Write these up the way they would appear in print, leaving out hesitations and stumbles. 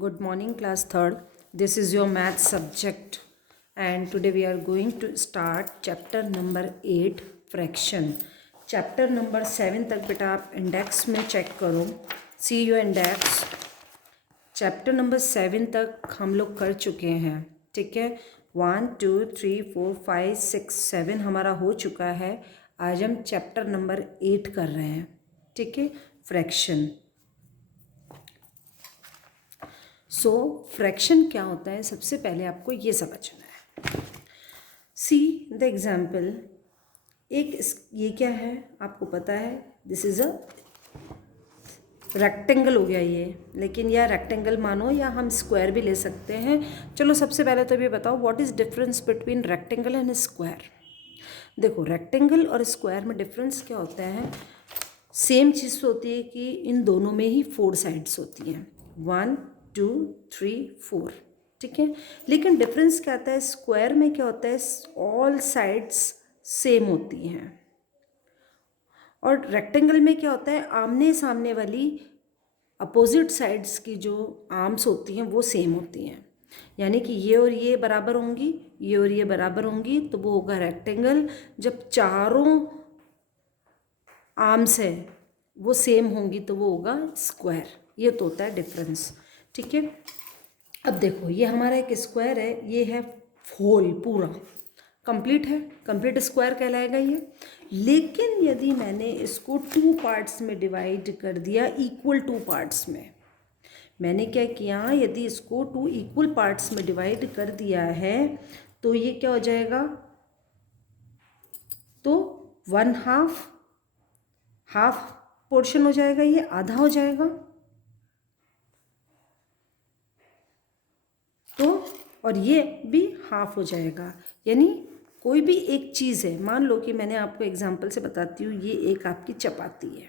Good morning, class 3rd. This is your math subject, and today we are going to start chapter number 8 fraction. Chapter number 7 तक बेटा आप index में check करो. See your index. Chapter number 7 तक हम लोग कर चुके हैं. ठीक है, 1 2 3 4 5 6 7 हमारा हो चुका है. आज हम चैप्टर नंबर 8 कर रहे हैं. ठीक है, फ्रैक्शन. सो फ्रैक्शन क्या होता है, सबसे पहले आपको ये समझना है. See the example. ये क्या है आपको पता है, दिस इज़ अ रेक्टेंगल हो गया ये, लेकिन या रेक्टेंगल मानो या हम स्क्वायर भी ले सकते हैं. चलो सबसे पहले तो ये बताओ what is difference between rectangle and square. देखो रेक्टेंगल और स्क्वायर में डिफरेंस क्या होता है, सेम चीज़ होती है कि इन दोनों में ही 4 साइड्स होती हैं, 1 2 3 4. ठीक है, लेकिन डिफरेंस क्या आता है, स्क्वायर में क्या होता है, ऑल साइड्स सेम होती हैं, और रेक्टेंगल में क्या होता है, आमने सामने वाली अपोजिट साइड्स की जो आर्म्स होती हैं वो सेम होती हैं. यानी कि ये और ये बराबर होंगी, ये और ये बराबर होंगी, तो वो होगा रेक्टेंगल. जब चारों आर्म्स है वो सेम होंगी तो वो होगा स्क्वायर. ये तो होता है डिफरेंस. ठीक है, अब देखो ये हमारा एक स्क्वायर है, ये है होल पूरा कंप्लीट है, कंप्लीट स्क्वायर कहलाएगा ये. लेकिन यदि मैंने इसको 2 पार्ट्स में डिवाइड कर दिया, इक्वल 2 पार्ट्स में, मैंने क्या किया, यदि इसको 2 इक्वल पार्ट्स में डिवाइड कर दिया है तो ये क्या हो जाएगा, तो 1/2 हाफ पोर्शन हो जाएगा, ये आधा हो जाएगा. तो और ये भी हाफ हो जाएगा. यानी कोई भी एक चीज़ है, मान लो कि मैंने आपको एग्जांपल से बताती हूँ, ये एक आपकी चपाती है.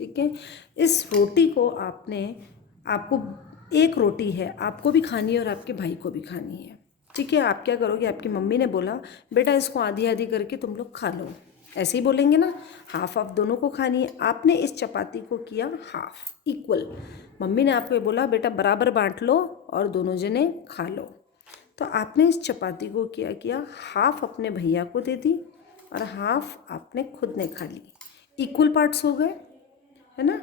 ठीक है, इस रोटी को आपको एक रोटी है, आपको भी खानी है और आपके भाई को भी खानी है. ठीक है, आप क्या करोगे, आपकी मम्मी ने बोला बेटा इसको आधी आधी करके तुम लोग खा लो, ऐसे ही बोलेंगे ना, हाफ हाफ दोनों को खानी है. आपने इस चपाती को किया हाफ इक्वल, मम्मी ने आपको बोला बेटा बराबर बांट लो और दोनों जने खा लो. तो आपने इस चपाती को किया हाफ अपने भैया को दे दी और हाफ आपने खुद ने खा ली. इक्वल पार्ट्स हो गए, है ना.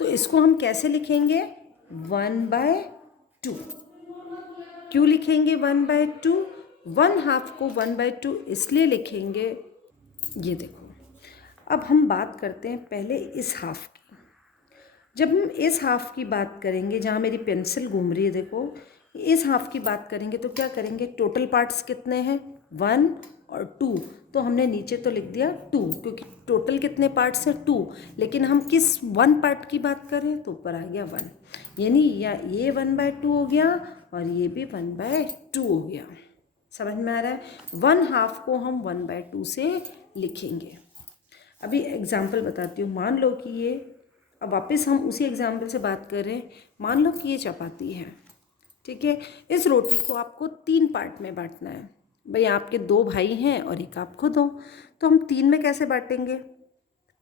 तो इसको हम कैसे लिखेंगे, 1/2. क्यों लिखेंगे 1/2, 1/2 को 1/2 इसलिए लिखेंगे. ये देखो, अब हम बात करते हैं पहले इस हाफ की. जब हम इस हाफ की बात करेंगे, जहाँ मेरी पेंसिल घूम रही है देखो, इस हाफ की बात करेंगे तो क्या करेंगे, टोटल पार्ट्स कितने हैं, 1 और 2. तो हमने नीचे तो लिख दिया 2, क्योंकि टोटल कितने पार्ट्स हैं 2, लेकिन हम किस 1 पार्ट की बात करें तो ऊपर आ गया 1. यानी या ये 1/2 हो गया और ये भी 1/2 हो गया. समझ में आ रहा है, 1/2 को हम 1/2 से लिखेंगे. अभी एग्जाम्पल बताती हूँ. मान लो कि ये, अब वापस हम उसी एग्जाम्पल से बात कर रहे हैं. मान लो कि ये चपाती है. ठीक है, इस रोटी को आपको 3 पार्ट में बांटना है. भाई आपके 2 भाई हैं और एक आप खुद हो, तो हम 3 में कैसे बांटेंगे,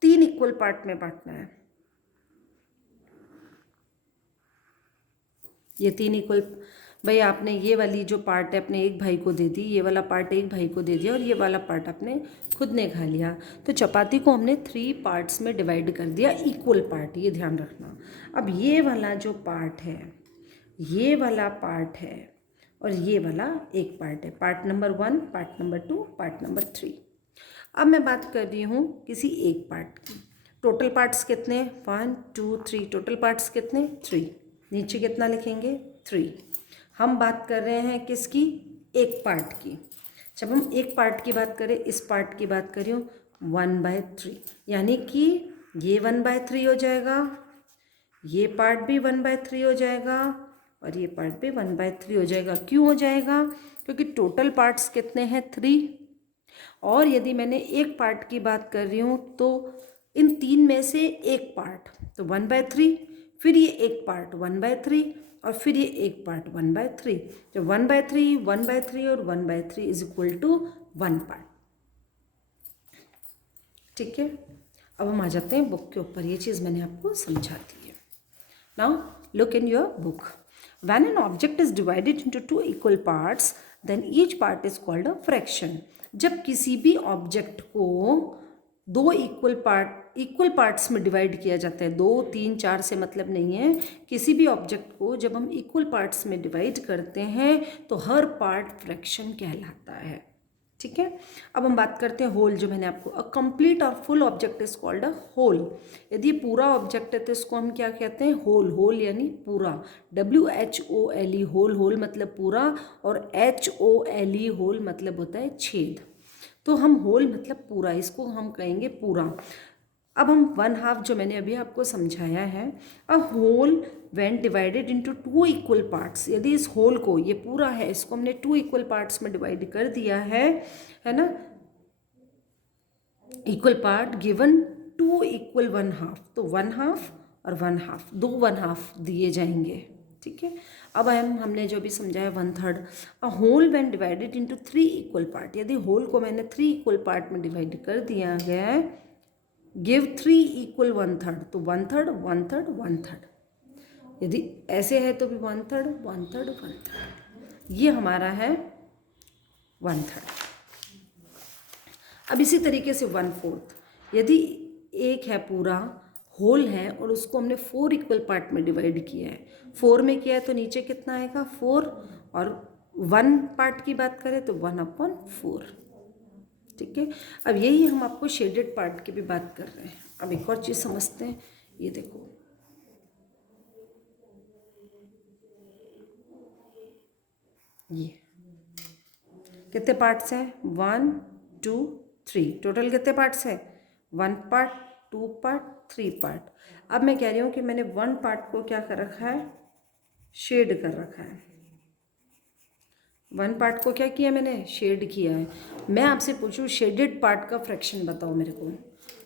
3 इक्वल पार्ट में बांटना है. ये 3 इक्वल, भाई आपने ये वाली जो पार्ट है अपने एक भाई को दे दी, ये वाला पार्ट एक भाई को दे दिया और ये वाला पार्ट आपने खुद ने खा लिया. तो चपाती को हमने 3 पार्ट्स में डिवाइड कर दिया, इक्वल पार्ट, ये ध्यान रखना. अब ये वाला जो पार्ट है, ये वाला पार्ट है और ये वाला एक पार्ट है, part number 1, part number 2, part number 3. अब मैं बात कर रही हूँ किसी एक पार्ट की. टोटल पार्ट्स कितने, 1 2 3, टोटल पार्ट्स कितने 3. नीचे कितना लिखेंगे 3. हम बात कर रहे हैं किसकी, एक पार्ट की. जब हम एक पार्ट की बात करें, इस पार्ट की बात कर रही हूँ, 1/3. यानी कि ये 1/3 हो जाएगा, ये पार्ट भी 1/3 हो जाएगा और ये पार्ट भी 1/3 हो जाएगा. क्यों हो जाएगा, क्योंकि टोटल पार्ट्स कितने हैं 3. और यदि मैंने एक पार्ट की बात कर रही हूँ तो इन 3 में से एक पार्ट तो 1/3, फिर ये एक पार्ट 1/3 और फिर ये एक पार्ट 1/3. जब 1/3 1/3 और 1/3 इज इक्वल टू 1 पार्ट. ठीक है, अब हम आ जाते हैं बुक के ऊपर. ये चीज़ मैंने आपको समझा दी है. Now look in your book. When an object is divided into two equal parts then each part is called a fraction. जब किसी भी ऑब्जेक्ट को दो इक्वल पार्ट्स में डिवाइड किया जाता है, 2, 3, 4 से मतलब नहीं है, किसी भी ऑब्जेक्ट को जब हम इक्वल पार्ट्स में डिवाइड करते हैं तो हर पार्ट फ्रैक्शन कहलाता है। ठीक है, अब हम बात करते हैं होल। जो मैंने आपको, अ कंप्लीट और full object is called a whole. यदि पूरा ऑब्जेक्ट है तो इसको हम क्या कहते हैं? होल। होल यानी पूरा, WHOLE, होल। होल मतलब पूरा, और HOLE होल मतलब होता है छेद। तो हम होल मतलब पूरा, इसको हम कहेंगे पूरा। अब हम 1/2 जो मैंने अभी आपको समझाया है, a whole when divided into two equal parts. यदि इस होल को, ये पूरा है, इसको हमने 2 इक्वल पार्ट्स में डिवाइड कर दिया है ना, इक्वल पार्ट गिवन 2 इक्वल 1/2, तो 1/2 और 1/2, 2 1/2 दिए जाएंगे। ठीक है, अब हमने जो भी समझाया 1/3। A whole when divided into 3 equal part. यदि होल को मैंने 3 इक्वल पार्ट में डिवाइड कर दिया गया है, गिव 3 इक्वल 1/3, तो 1/3 1/3 1/3। यदि ऐसे है तो भी 1/3 1/3 1/3, ये हमारा है 1/3। अब इसी तरीके से 1/4। यदि एक है पूरा होल है और उसको हमने 4 इक्वल पार्ट में डिवाइड किया है, 4 में किया है तो नीचे कितना आएगा? 4, और 1 पार्ट की बात करें तो 1/4। ठीक है, अब यही हम आपको शेडेड पार्ट की भी बात कर रहे हैं। अब एक और चीज़ समझते हैं, ये देखो, ये कितने पार्ट्स हैं? 1 2 3, टोटल कितने पार्ट्स हैं? 1 पार्ट, 2 पार्ट, 3 पार्ट। अब मैं कह रही हूँ कि मैंने 1 पार्ट को क्या कर रखा है? शेड कर रखा है। 1 पार्ट को क्या किया मैंने? शेड किया है। मैं आपसे पूछूं शेडेड पार्ट का फ्रैक्शन बताओ मेरे को।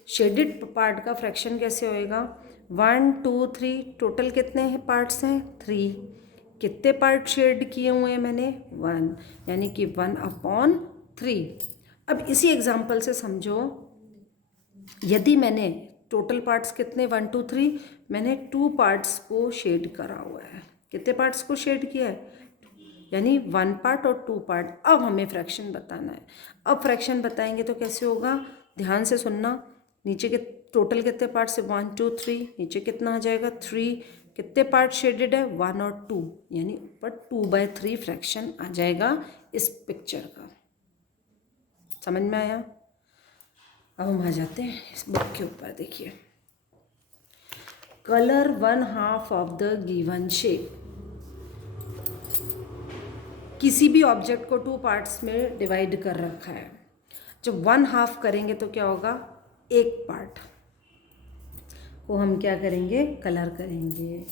शेडेड पार्ट का फ्रैक्शन कैसे होएगा? 1 2 3, टोटल कितने हैं पार्ट्स हैं? 3। कितने पार्ट शेड किए हुए हैं मैंने? 1, यानी कि 1/3। अब इसी एग्जाम्पल से समझो, यदि मैंने टोटल पार्ट्स कितने? 1 2 3, मैंने 2 पार्ट्स को शेड करा हुआ है। कितने पार्ट्स को शेड किया है? यानी 1 पार्ट और 2 पार्ट। अब हमें फ्रैक्शन बताना है। अब फ्रैक्शन बताएंगे तो कैसे होगा? ध्यान से सुनना। नीचे के टोटल कितने पार्ट्स है? 1 2 3, नीचे कितना आ जाएगा? 3। कितने पार्ट शेडेड है? 1 और 2, यानी ऊपर 2/3 फ्रैक्शन आ जाएगा इस पिक्चर का। समझ में आया? अब हम आ जाते हैं इस बुक के ऊपर। देखिए, colour 1/2 of the given shape. किसी भी ऑब्जेक्ट को 2 पार्ट्स में डिवाइड कर रखा है। जब 1/2 करेंगे तो क्या होगा? एक पार्ट को हम क्या करेंगे? कलर करेंगे।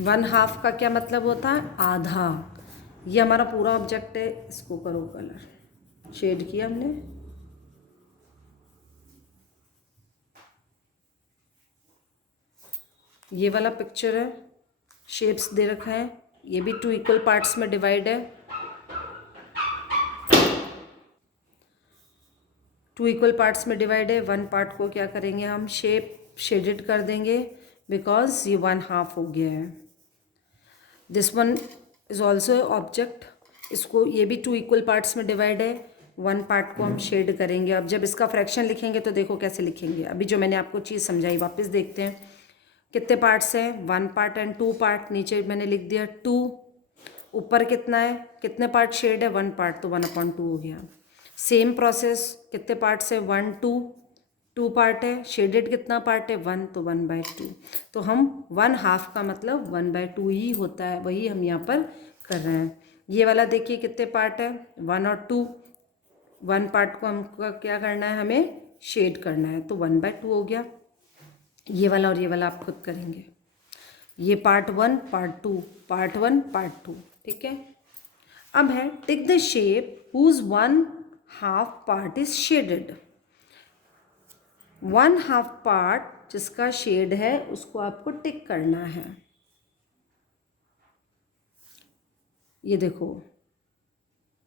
वन हाफ का क्या मतलब होता है? आधा। ये हमारा पूरा ऑब्जेक्ट है, इसको करो कलर। शेड किया हमने। ये वाला पिक्चर है, शेप्स दे रखा है, ये भी 2 इक्वल पार्ट्स में डिवाइड है। 2 इक्वल पार्ट्स में डिवाइड है। 1 पार्ट को क्या करेंगे हम? शेडेड कर देंगे, बिकॉज ये 1/2 हो गया है। This one is also object. इसको, ये भी 2 इक्वल पार्ट्स में डिवाइड है। 1 पार्ट को हम शेड करेंगे। अब जब इसका फ्रैक्शन लिखेंगे तो देखो कैसे लिखेंगे। अभी जो मैंने आपको चीज़ समझाई वापस देखते हैं। कितने पार्ट्स हैं? 1 पार्ट एंड 2 पार्ट। नीचे मैंने लिख दिया 2। ऊपर कितना है? कितने पार्ट शेड है? 1 पार्ट, तो 1/2 हो गया। सेम प्रोसेस, कितने पार्ट्स है? 1 2 पार्ट है। शेडेड कितना पार्ट है? 1, तो 1/2। तो हम 1/2 का मतलब 1/2 ही होता है, वही हम यहाँ पर कर रहे हैं। ये वाला देखिए कितने पार्ट है? 1 और 2। 1 पार्ट को हमको क्या करना है? हमें शेड करना है, तो 1/2 हो गया। ये वाला और ये वाला आप खुद करेंगे। ये पार्ट 1 पार्ट 2, पार्ट 1 पार्ट 2। ठीक है, अब है tick the shape whose 1/2 part is shaded. 1/2 part जिसका शेड है उसको आपको टिक करना है। ये देखो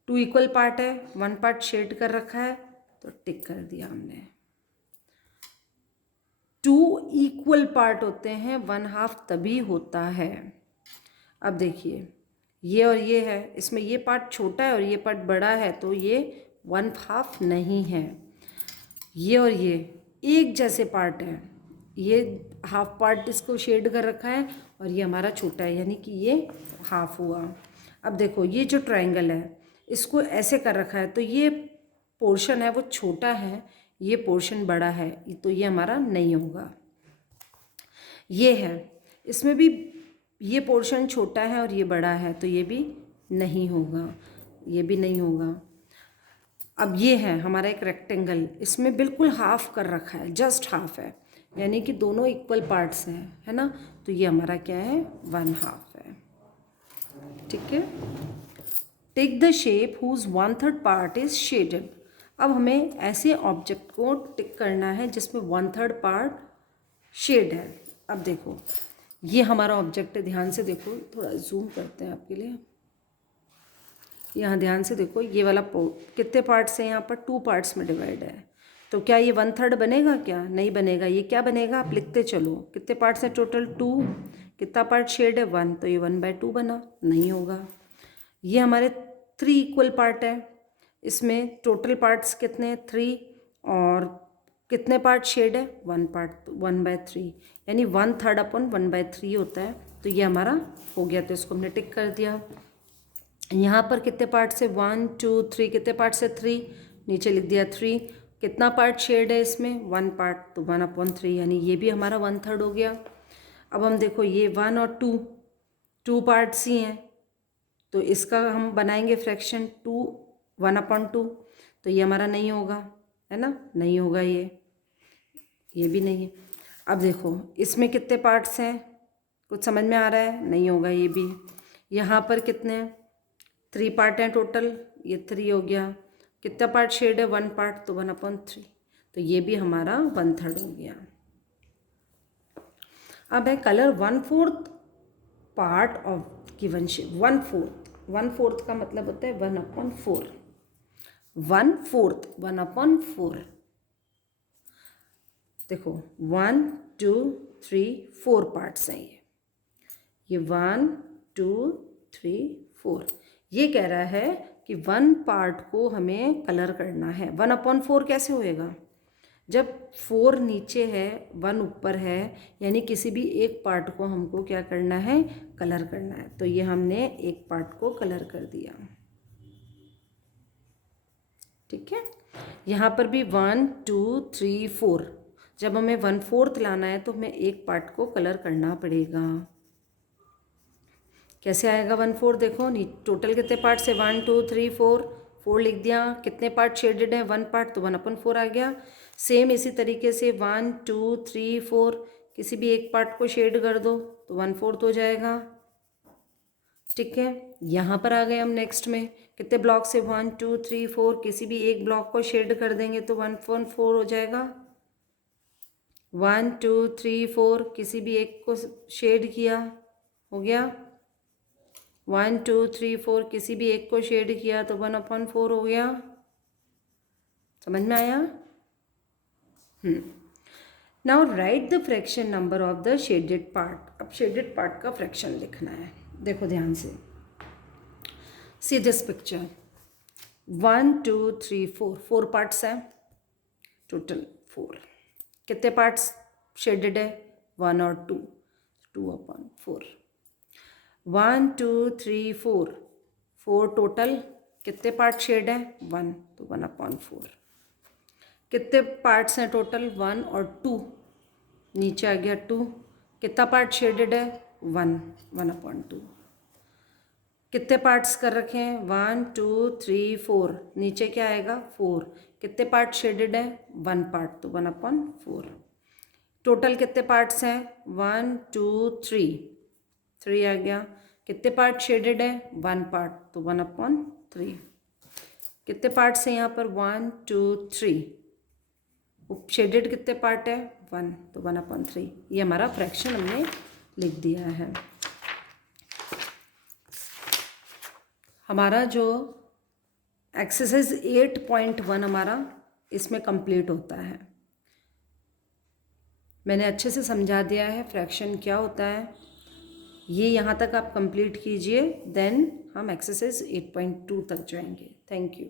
2 इक्वल पार्ट है, 1 पार्ट शेड कर रखा है, तो टिक कर दिया हमने। इक्वल पार्ट होते हैं 1/2 तभी होता है। अब देखिए ये और ये है, इसमें ये पार्ट छोटा है और ये पार्ट बड़ा है, तो ये 1/2 नहीं है। ये और ये एक जैसे पार्ट है, ये हाफ पार्ट इसको शेड कर रखा है और ये हमारा छोटा है, यानी कि ये हाफ हुआ। अब देखो ये जो ट्रायंगल है इसको ऐसे कर रखा है, तो ये पोर्शन है वो छोटा है, ये पोर्शन बड़ा है, तो ये हमारा नहीं होगा। ये है, इसमें भी ये पोर्शन छोटा है और ये बड़ा है, तो ये भी नहीं होगा, ये भी नहीं होगा। अब ये है हमारा एक रेक्टेंगल, इसमें बिल्कुल हाफ कर रखा है, जस्ट हाफ है, यानी कि दोनों इक्वल पार्ट्स हैं, है ना, तो ये हमारा क्या है 1/2 है। ठीक है। Take the shape whose 1/3 part is shaded. अब हमें ऐसे ऑब्जेक्ट को टिक करना है जिसमें 1/3 पार्ट शेड है। अब देखो ये हमारा ऑब्जेक्ट है, ध्यान से देखो, थोड़ा जूम करते हैं आपके लिए। यहाँ ध्यान से देखो, ये वाला कितने पार्ट्स हैं, यहाँ पर 2 पार्ट्स में डिवाइड है, तो क्या ये 1/3 बनेगा? क्या नहीं बनेगा। ये क्या बनेगा, आप लिखते चलो, कितने पार्ट्स हैं टोटल 2, कितना पार्ट शेड है 1, तो ये 1/2 बना, नहीं होगा। ये हमारे 3 इक्वल पार्ट है, इसमें टोटल पार्ट्स कितने हैं 3, और कितने पार्ट शेड है 1 पार्ट, तो 1/3, यानी 1/3 अपॉन 1/3 होता है, तो ये हमारा हो गया, तो इसको हमने टिक कर दिया। यहाँ पर कितने पार्ट से 1 2 3, कितने पार्ट से 3, नीचे लिख दिया 3, कितना पार्ट शेड है इसमें 1 पार्ट, तो 1/3, यानी ये भी हमारा 1/3 हो गया। अब हम देखो ये 1 और 2 पार्ट्स ही हैं, तो इसका हम बनाएंगे फ्रैक्शन 2 1/2, तो ये हमारा नहीं होगा, है ना, नहीं होगा, ये भी नहीं है। अब देखो इसमें कितने पार्ट्स हैं, कुछ समझ में आ रहा है, नहीं होगा ये भी। यहाँ पर कितने 3 पार्ट हैं टोटल, ये 3 हो गया, कितना पार्ट शेड है 1 पार्ट, तो 1/3, तो ये भी हमारा 1/3 हो गया। अब है colour 1/4 part of given shape. 1/4 का मतलब होता है 1/4, 1/4 1/4। देखो 1 2 3 4 पार्ट्स हैं, ये 1 2 3 4। ये कह रहा है कि 1 पार्ट को हमें कलर करना है। 1/4 कैसे होएगा, जब 4 नीचे है 1 ऊपर है, यानी किसी भी एक पार्ट को हमको क्या करना है, कलर करना है, तो ये हमने एक पार्ट को कलर कर दिया। ठीक है। यहाँ पर भी 1 2 3 4, जब हमें 1/4 लाना है तो हमें एक पार्ट को कलर करना पड़ेगा। कैसे आएगा 1/4, देखो टोटल कितने पार्ट से 1 2 3 4 लिख दिया, कितने पार्ट शेडेड है 1 पार्ट, तो 1/4 आ गया। सेम इसी तरीके से 1 2 3 4 किसी भी एक पार्ट को शेड कर दो तो 1/4 हो जाएगा। ठीक है। यहाँ पर आ गए हम नेक्स्ट में, कितने ब्लॉक से 1 2 3 4 किसी भी एक ब्लॉक को शेड कर देंगे तो 1/4 हो जाएगा। 1 2 3 4 किसी भी एक को शेड किया, हो गया। 1 2 3 4 किसी भी एक को शेड किया तो 1/4 हो गया। समझ में आया? Now right the fraction number of the shaded part. अब शेडेड पार्ट का फ्रैक्शन लिखना है, देखो ध्यान से, सी दिस पिक्चर। 1 2 3 4 पार्ट्स हैं टोटल 4, कितने पार्ट्स शेडेड है 1 और 2, 2/4। 1 2 3 4 टोटल, कितने पार्ट शेड है 1, तो 1/4। कितने पार्ट्स हैं टोटल 1 और 2, नीचे आ गया 2, कितना पार्ट शेडेड है 1, 1/2। कितने पार्ट्स कर रखे हैं 1 2 3 4, नीचे क्या आएगा 4, कितने पार्ट शेडेड है 1 पार्ट, तो 1/4। टोटल कितने पार्ट्स हैं 1 2 3 आ गया, कितने पार्ट शेडेड है 1 पार्ट, तो 1/3। कितने पार्ट्स हैं यहाँ पर 1 2 3, शेडेड कितने पार्ट है 1, तो 1/3। ये हमारा फ्रैक्शन हमने लिख दिया है। हमारा जो एक्सरसाइज 8.1 हमारा इसमें कंप्लीट होता है। मैंने अच्छे से समझा दिया है फ्रैक्शन क्या होता है। ये यहाँ तक आप कंप्लीट कीजिए, देन हम एक्सरसाइज 8.2 तक जाएंगे। Thank you.